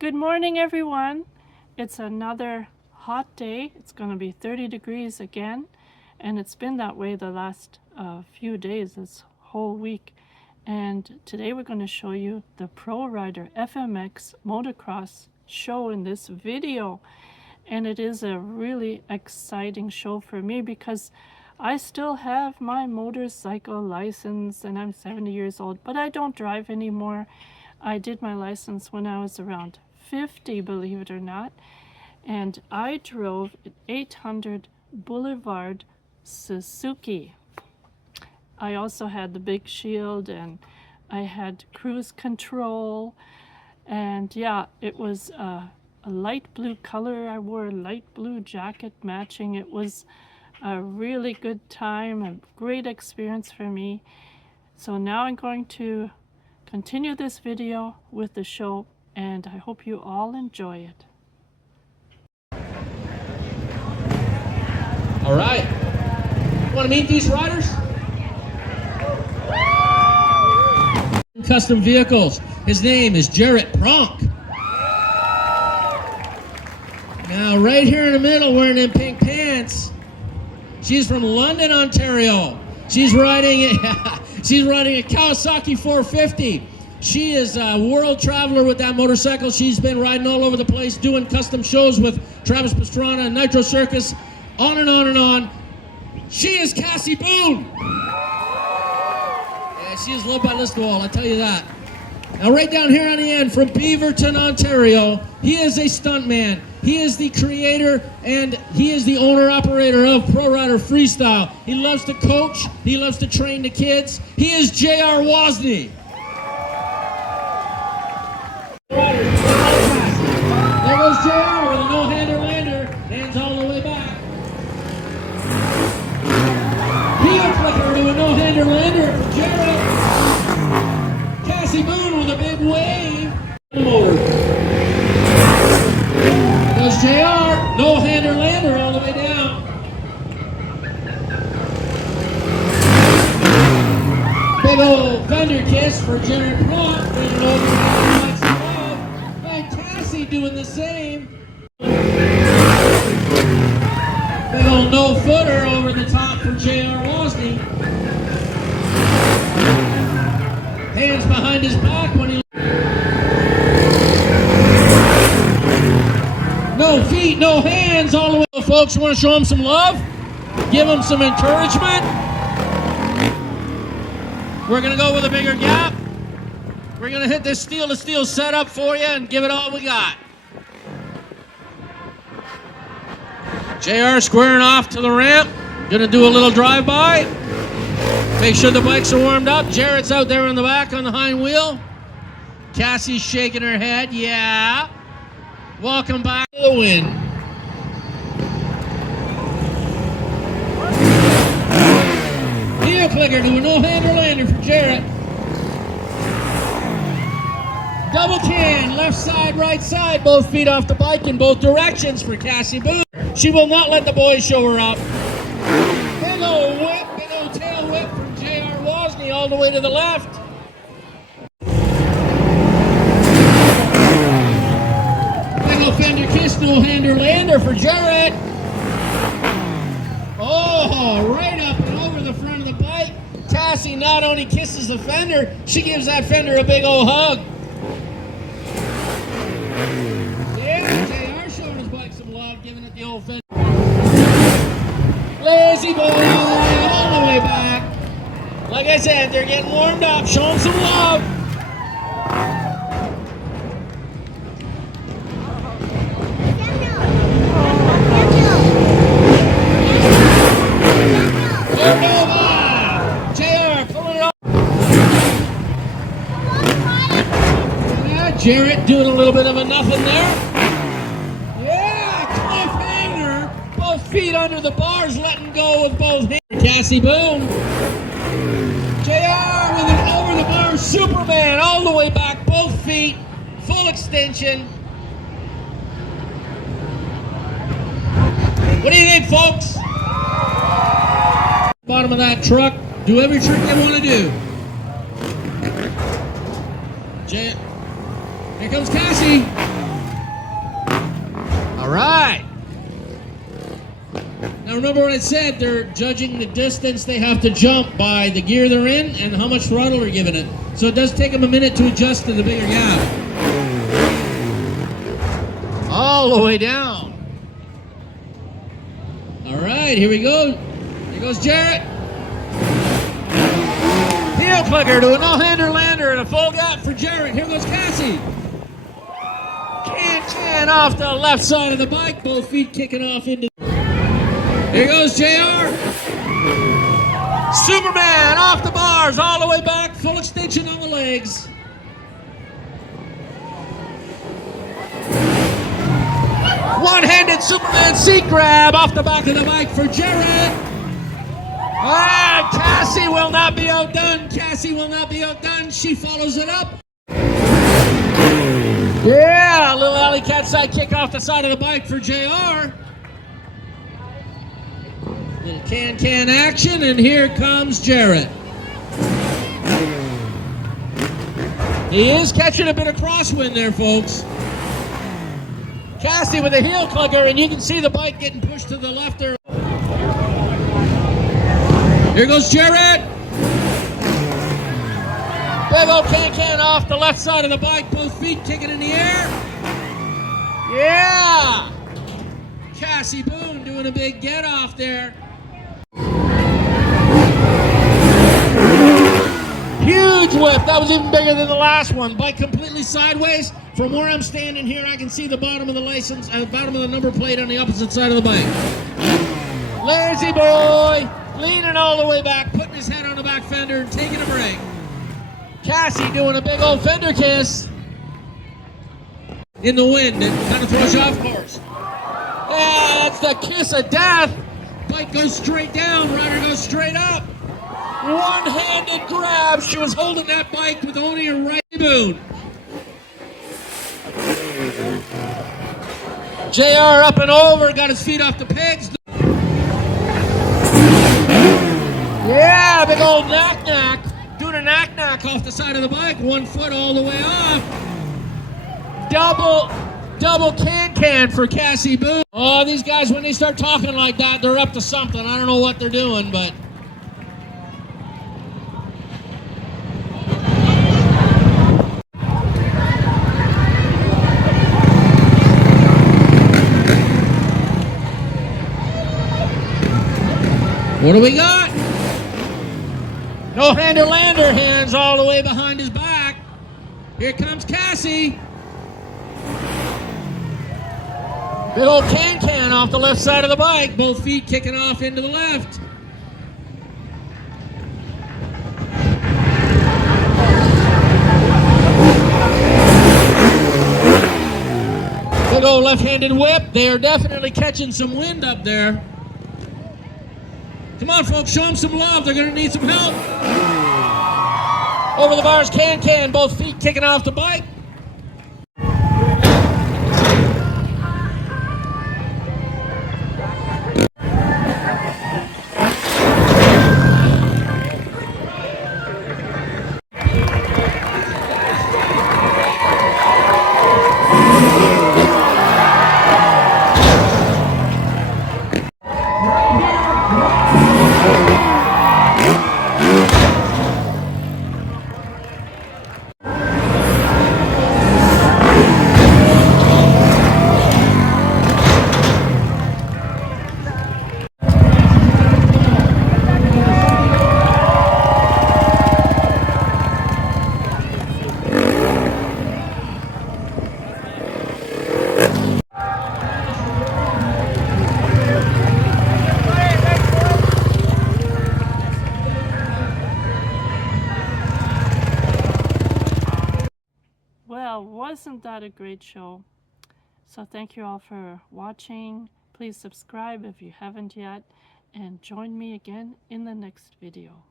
Good morning, everyone. It's another hot day. It's going to be 30 degrees again, and it's been that way the last few days, this whole week. And today we're going to show you the ProRider FMX Motocross show in this video. And it is a really exciting show for me because I still have my motorcycle license and I'm 70 years old, but I don't drive anymore. I did my license when I was around 50, believe it or not, and I drove an 800 Boulevard Suzuki. I also had the big shield and I had cruise control, and yeah, it was a light blue color. I wore a light blue jacket matching. It was a really good time, a great experience for me. So now I'm going to continue this video with the show, and I hope you all enjoy it. All right. Want to meet these riders? Custom vehicles. His name is Jarrett Pronk. Now, right here in the middle, wearing them pink pants, she's from London, Ontario. She's riding a Kawasaki 450. She is a world traveler with that motorcycle. She's been riding all over the place, doing custom shows with Travis Pastrana and Nitro Circus, on and on and on. She is Cassie Boone. Yeah, she is loved by Listowel, I tell you that. Now, right down here on the end, from Beaverton, Ontario, he is a stuntman. He is the creator and he is the owner-operator of ProRider Freestyle. He loves to coach. He loves to train the kids. He is J.R. Wozni. There goes J.R. with a no-hander lander. Hands all the way back. Heel flicker to a no-hander lander for Jarrett. Cassie Boone with a big wave. Motor. There's JR, no-hander lander all the way down. Big old fender kiss for Jarrett Pronk, leaning over and Cassie doing the same. Big old no-footer over the top for J.R. Wozni. Hands behind his back when he... No feet, no hands, all the way. Folks, want to show them some love? Give them some encouragement? We're going to go with a bigger gap. We're going to hit this steel-to-steel setup for you and give it all we got. JR squaring off to the ramp. Going to do a little drive-by. Make sure the bikes are warmed up. Jarrett's out there in the back on the hind wheel. Cassie's shaking her head. Yeah. Welcome back to the win. Heel clicker to a no-hander lander for Jarrett. Double can, left side, right side, both feet off the bike in both directions for Cassie Boone. She will not let the boys show her up. Big old whip, big old tail whip from J.R. Wozni all the way to the left. Fender kiss, no-hander lander for Jarrett. Oh, right up and over the front of the bike. Cassie not only kisses the fender, she gives that fender a big old hug. Yeah, JR showing his bike some love, giving it the old fender. Lazy boy, all the way back. Like I said, they're getting warmed up. Show them some love. Jarrett doing a little bit of a nothing there. Yeah, cliffhanger. Both feet under the bars, letting go with both hands. Cassie Boone. JR with an over the bar Superman all the way back, both feet, full extension. What do you think, folks? Bottom of that truck. Do every trick they want to do. Here comes Cassie. All right. Now remember what I said, they're judging the distance they have to jump by the gear they're in and how much throttle they're giving it. So it does take them a minute to adjust to the bigger gap. All the way down. All right, here we go. Here goes Jarrett. Heel clicker to a no-hander lander and a full gap for Jarrett. Here goes Cassie. Can off the left side of the bike, both feet kicking off into. Here goes JR. Superman off the bars, all the way back, full extension on the legs. One-handed Superman seat grab off the back of the bike for Jarrett. Ah, Cassie will not be outdone. Cassie will not be outdone. She follows it up. Yeah, a little alley cat side kick off the side of the bike for JR. Little can action, and here comes Jarrett. He is catching a bit of crosswind there, folks. Cassie with a heel clicker, and you can see the bike getting pushed to the left there. Here goes Jarrett. Big old can off the left side of the bike, both feet kicking in the air. Yeah! Cassie Boone doing a big get off there. Huge whip. That was even bigger than the last one. Bike completely sideways. From where I'm standing here, I can see the bottom of the license, bottom of the number plate on the opposite side of the bike. Lazy boy, leaning all the way back, putting his head on the back fender and taking a break. Cassie doing a big old fender kiss. In the wind, it kind of throws you off course. Yeah, it's the kiss of death. Bike goes straight down, rider goes straight up. One-handed grab. She was holding that bike with only her right boot. JR up and over, got his feet off the pegs. Yeah, big old knack. Doing a knack off the side of the bike. 1 foot all the way off. Double can for Cassie Boone. Oh, these guys, when they start talking like that, they're up to something. I don't know what they're doing, but... What do we got? No-hander lander, hands all the way behind his back. Here comes Cassie. Big old can off the left side of the bike. Both feet kicking off into the left. Big old left-handed whip. They are definitely catching some wind up there. Come on, folks, show them some love. They're going to need some help. Over the bars, can, both feet kicking off the bike. Well, wasn't that a great show? So thank you all for watching. Please subscribe if you haven't yet, and join me again in the next video.